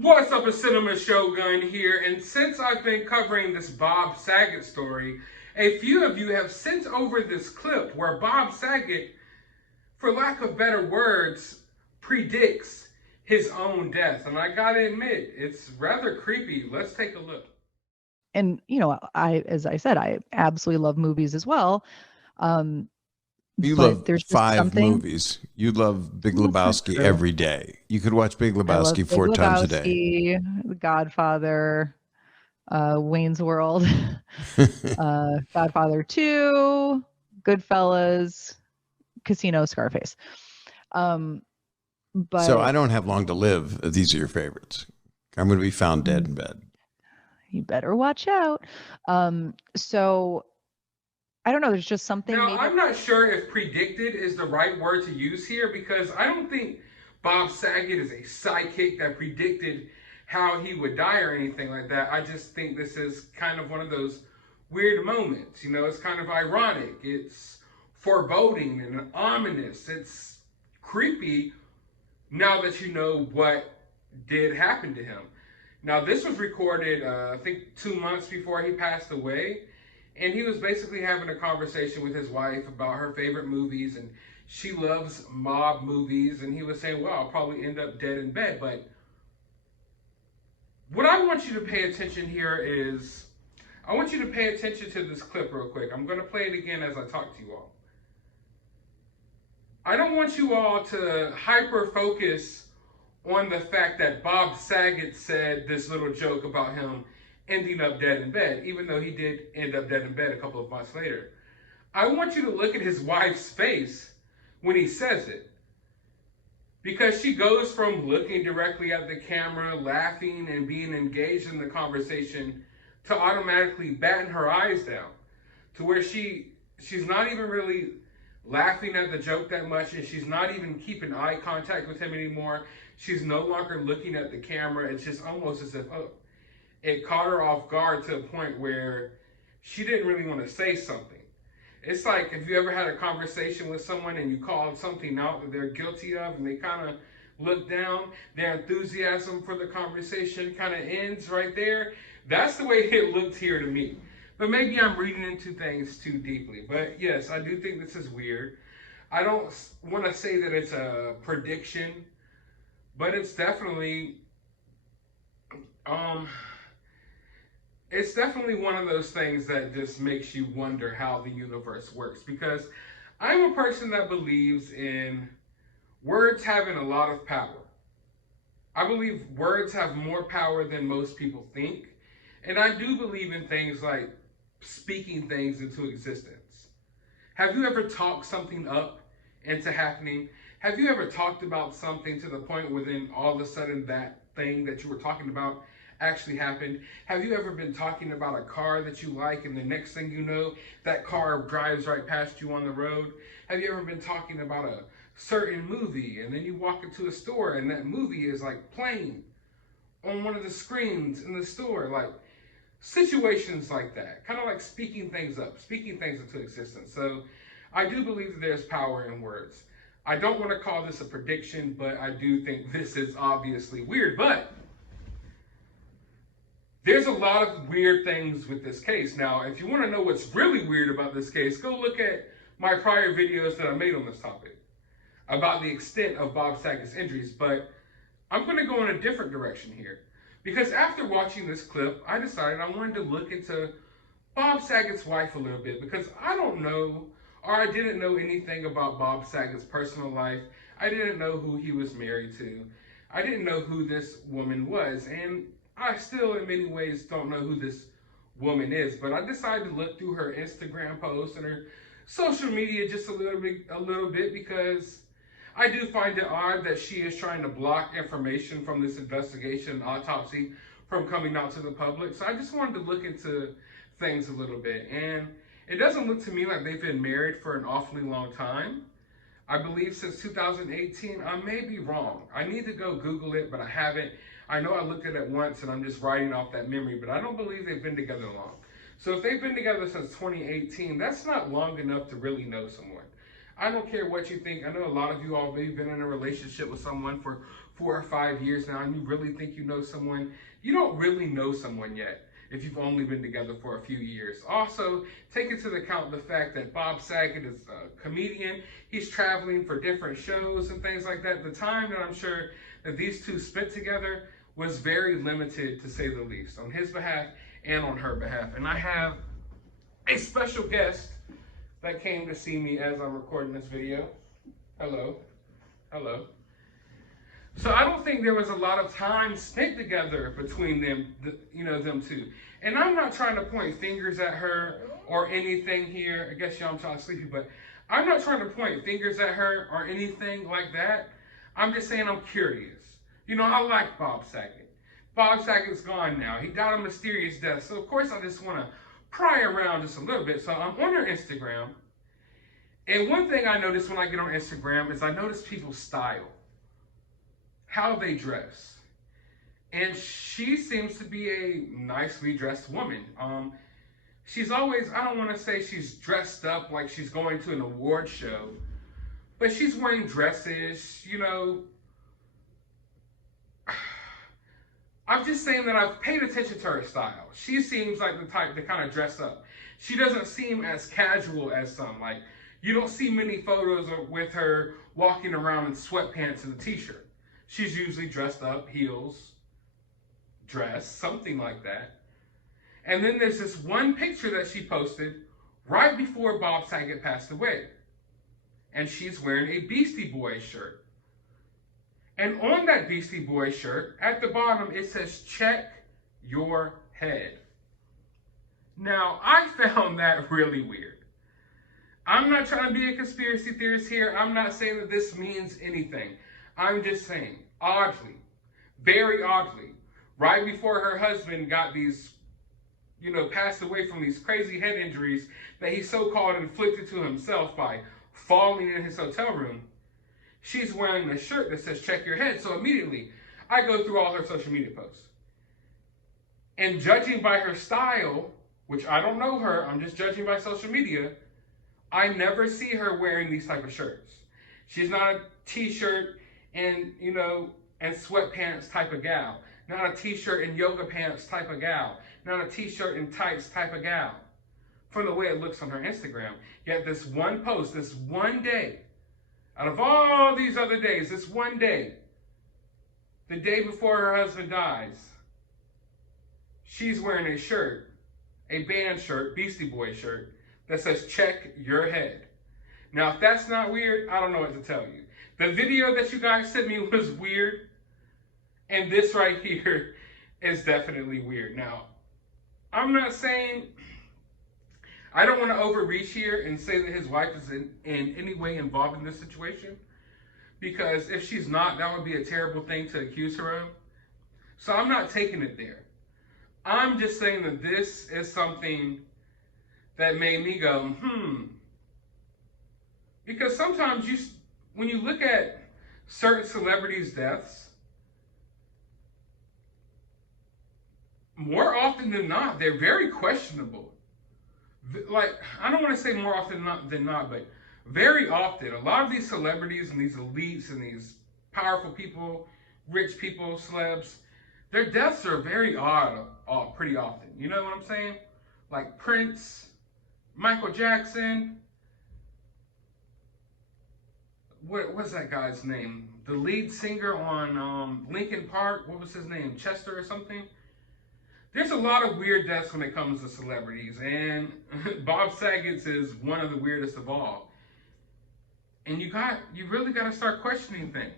What's up, a Cinema Shogun here, and since I've been covering this Bob Saget story, a few of you have sent over this clip where Bob Saget, for lack of better words, predicts his own death. And I gotta admit, it's rather creepy. Let's take a look. And, as I said, I absolutely love movies as well. You but love there's just 5 movies. You love Big Lebowski every day. You could watch Big Lebowski 4 times a day. The Godfather, Wayne's World, Godfather 2, Goodfellas, Casino, Scarface. But so I don't have long to live. These are your favorites. I'm going to be found dead in bed. You better watch out. So I don't know. There's just something. Now, I'm not sure if predicted is the right word to use here, because I don't think Bob Saget is a psychic that predicted how he would die or anything like that. I just think this is kind of one of those weird moments. It's kind of ironic. It's foreboding and ominous. It's creepy now that you know what did happen to him. Now, this was recorded, I think 2 months before he passed away. And he was basically having a conversation with his wife about her favorite movies, and she loves mob movies. And he was saying, well, I'll probably end up dead in bed. But what I want you to pay attention here is, I want you to pay attention to this clip real quick. I'm going to play it again as I talk to you all. I don't want you all to hyper-focus on the fact that Bob Saget said this little joke about him ending up dead in bed, even though he did end up dead in bed a couple of months later. I want you to look at his wife's face when he says it, because she goes from looking directly at the camera, laughing and being engaged in the conversation, to automatically batting her eyes down, to where she's not even really laughing at the joke that much, and she's not even keeping eye contact with him anymore. She's no longer looking at the camera. It's just almost as if, it caught her off guard to a point where she didn't really want to say something. It's like if you ever had a conversation with someone and you called something out that they're guilty of, and they kind of look down, their enthusiasm for the conversation kind of ends right there. That's the way it looked here to me. But maybe I'm reading into things too deeply. But yes, I do think this is weird. I don't want to say that it's a prediction, but it's definitely it's definitely one of those things that just makes you wonder how the universe works, because I'm a person that believes in words having a lot of power. I believe words have more power than most people think, and I do believe in things like speaking things into existence. Have you ever talked something up into happening? Have you ever talked about something to the point where then all of a sudden that thing that you were talking about actually happened? Have you ever been talking about a car that you like, and the next thing you know, that car drives right past you on the road? Have you ever been talking about a certain movie, and then you walk into a store and that movie is like playing on one of the screens in the store? Like situations like that, kind of like speaking things up, speaking things into existence. So I do believe that there's power in words. I don't want to call this a prediction, but I do think this is obviously weird. But there's a lot of weird things with this case. Now, if you want to know what's really weird about this case, go look at my prior videos that I made on this topic about the extent of Bob Saget's injuries. But I'm going to go in a different direction here, because after watching this clip, I decided I wanted to look into Bob Saget's wife a little bit, because I don't know, or I didn't know anything about Bob Saget's personal life. I didn't know who he was married to. I didn't know who this woman was, and I still, in many ways, don't know who this woman is. But I decided to look through her Instagram posts and her social media just a little bit, because I do find it odd that she is trying to block information from this investigation and autopsy from coming out to the public. So I just wanted to look into things a little bit. And it doesn't look to me like they've been married for an awfully long time. I believe since 2018. I may be wrong. I need to go Google it, but I haven't. I know I looked at it once and I'm just writing off that memory, but I don't believe they've been together long. So if they've been together since 2018, that's not long enough to really know someone. I don't care what you think. I know a lot of you all have been in a relationship with someone for 4 or 5 years now and you really think you know someone, you don't really know someone yet if you've only been together for a few years. Also, take into account the fact that Bob Saget is a comedian. He's traveling for different shows and things like that. The time that I'm sure that these two spent together was very limited, to say the least, on his behalf and on her behalf. And I have a special guest that came to see me as I'm recording this video. Hello. Hello. So I don't think there was a lot of time spent together between them, them two. And I'm not trying to point fingers at her or anything here. I guess y'all, I'm trying to sleepy, but I'm not trying to point fingers at her or anything like that. I'm just saying I'm curious. I like Bob Saget. Bob Saget's gone now. He died a mysterious death. So of course I just want to pry around just a little bit. So I'm on her Instagram. And one thing I notice when I get on Instagram is I notice people's style, how they dress. And she seems to be a nicely dressed woman. She's always, I don't want to say she's dressed up like she's going to an award show, but she's wearing dresses, I'm just saying that I've paid attention to her style. She seems like the type to kind of dress up. She doesn't seem as casual as some. Like, you don't see many photos with her walking around in sweatpants and a t-shirt. She's usually dressed up, heels, dress, something like that. And then there's this one picture that she posted right before Bob Saget passed away. And she's wearing a Beastie Boys shirt. And on that Beastie Boys shirt, at the bottom, it says, "Check your head." Now, I found that really weird. I'm not trying to be a conspiracy theorist here. I'm not saying that this means anything. I'm just saying, oddly, very oddly, right before her husband got these, passed away from these crazy head injuries that he so-called inflicted to himself by falling in his hotel room, she's wearing a shirt that says, "Check your head." So immediately, I go through all her social media posts. And judging by her style, which I don't know her, I'm just judging by social media, I never see her wearing these type of shirts. She's not a t-shirt and, and sweatpants type of gal. Not a t-shirt and yoga pants type of gal. Not a t-shirt and tights type of gal. From the way it looks on her Instagram. Yet this one post, this one day, out of all these other days, this one day, the day before her husband dies, she's wearing a shirt, a band shirt, Beastie Boy shirt, that says, "Check your head." Now, if that's not weird, I don't know what to tell you. The video that you guys sent me was weird, and this right here is definitely weird. Now, I'm not saying, I don't want to overreach here and say that his wife is in any way involved in this situation, because if she's not, that would be a terrible thing to accuse her of. So I'm not taking it there. I'm just saying that this is something that made me go, Because sometimes when you look at certain celebrities' deaths, more often than not, they're very questionable. Like, I don't want to say more often than not, but very often, a lot of these celebrities and these elites and these powerful people, rich people, celebs, their deaths are very odd pretty often. You know what I'm saying? Like Prince, Michael Jackson, what's that guy's name? The lead singer on Linkin Park, what was his name? Chester or something? There's a lot of weird deaths when it comes to celebrities, and Bob Saget's is one of the weirdest of all. And you really got to start questioning things.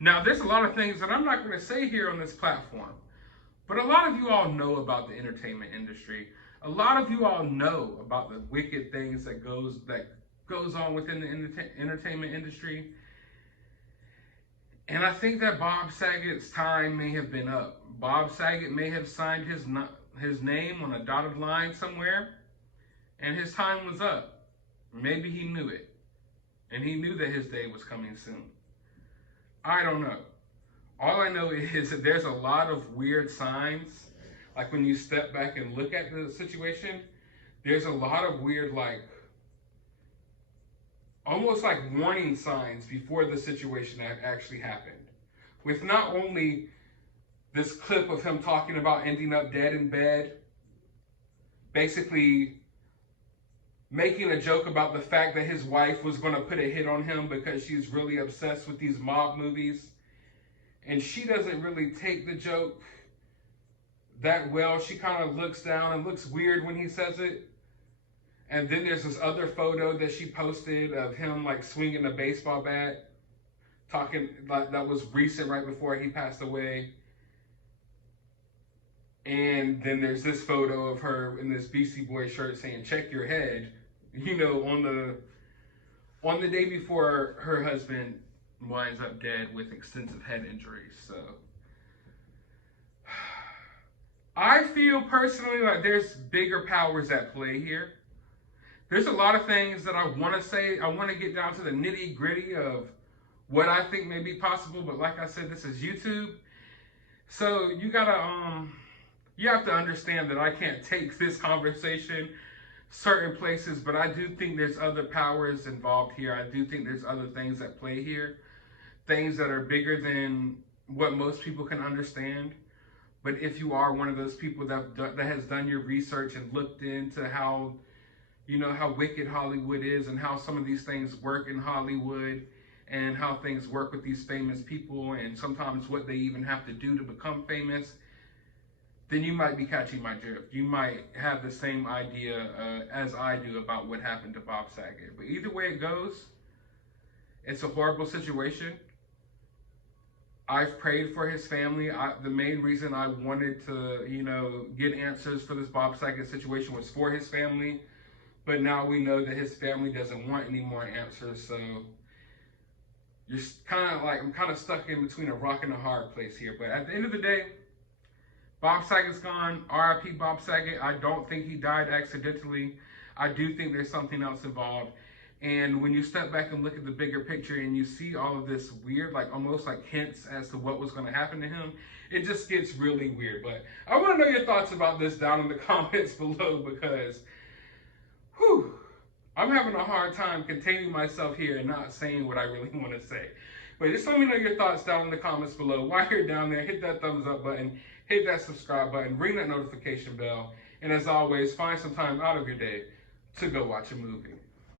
Now, there's a lot of things that I'm not going to say here on this platform, but a lot of you all know about the entertainment industry. A lot of you all know about the wicked things that goes on within the entertainment industry. And I think that Bob Saget's time may have been up. Bob Saget may have signed his name on a dotted line somewhere, and his time was up. Maybe he knew it, and he knew that his day was coming soon. I don't know. All I know is that there's a lot of weird signs. Like when you step back and look at the situation, there's a lot of weird, almost like warning signs before the situation actually happened. with not only this clip of him talking about ending up dead in bed, basically making a joke about the fact that his wife was going to put a hit on him because she's really obsessed with these mob movies. And she doesn't really take the joke that well. She kind of looks down and looks weird when he says it. And then there's this other photo that she posted of him like swinging a baseball bat, talking like that was recent, right before he passed away. And then there's this photo of her in this Beastie Boy shirt saying, "Check your head," you know, on the day before her husband winds up dead with extensive head injuries. So I feel personally like there's bigger powers at play here. There's a lot of things that I want to say. I want to get down to the nitty gritty of what I think may be possible. But like I said, this is YouTube. So you have to understand that I can't take this conversation certain places, but I do think there's other powers involved here. I do think there's other things at play here. Things that are bigger than what most people can understand. But if you are one of those people that has done your research and looked into how, you know, how wicked Hollywood is and how some of these things work in Hollywood and how things work with these famous people and sometimes what they even have to do to become famous, then you might be catching my drift. You might have the same idea as I do about what happened to Bob Saget. But either way it goes, it's a horrible situation. I've prayed for his family. The main reason I wanted to, you know, get answers for this Bob Saget situation was for his family. But now we know that his family doesn't want any more answers. So you're I'm kind of stuck in between a rock and a hard place here. But at the end of the day, Bob Saget's gone. R.I.P. Bob Saget. I don't think he died accidentally. I do think there's something else involved. And when you step back and look at the bigger picture and you see all of this weird, like almost like hints as to what was going to happen to him, it just gets really weird. But I want to know your thoughts about this down in the comments below because, I'm having a hard time containing myself here and not saying what I really want to say. But just let me know your thoughts down in the comments below. While you're down there, hit that thumbs up button, hit that subscribe button, ring that notification bell, and as always, find some time out of your day to go watch a movie.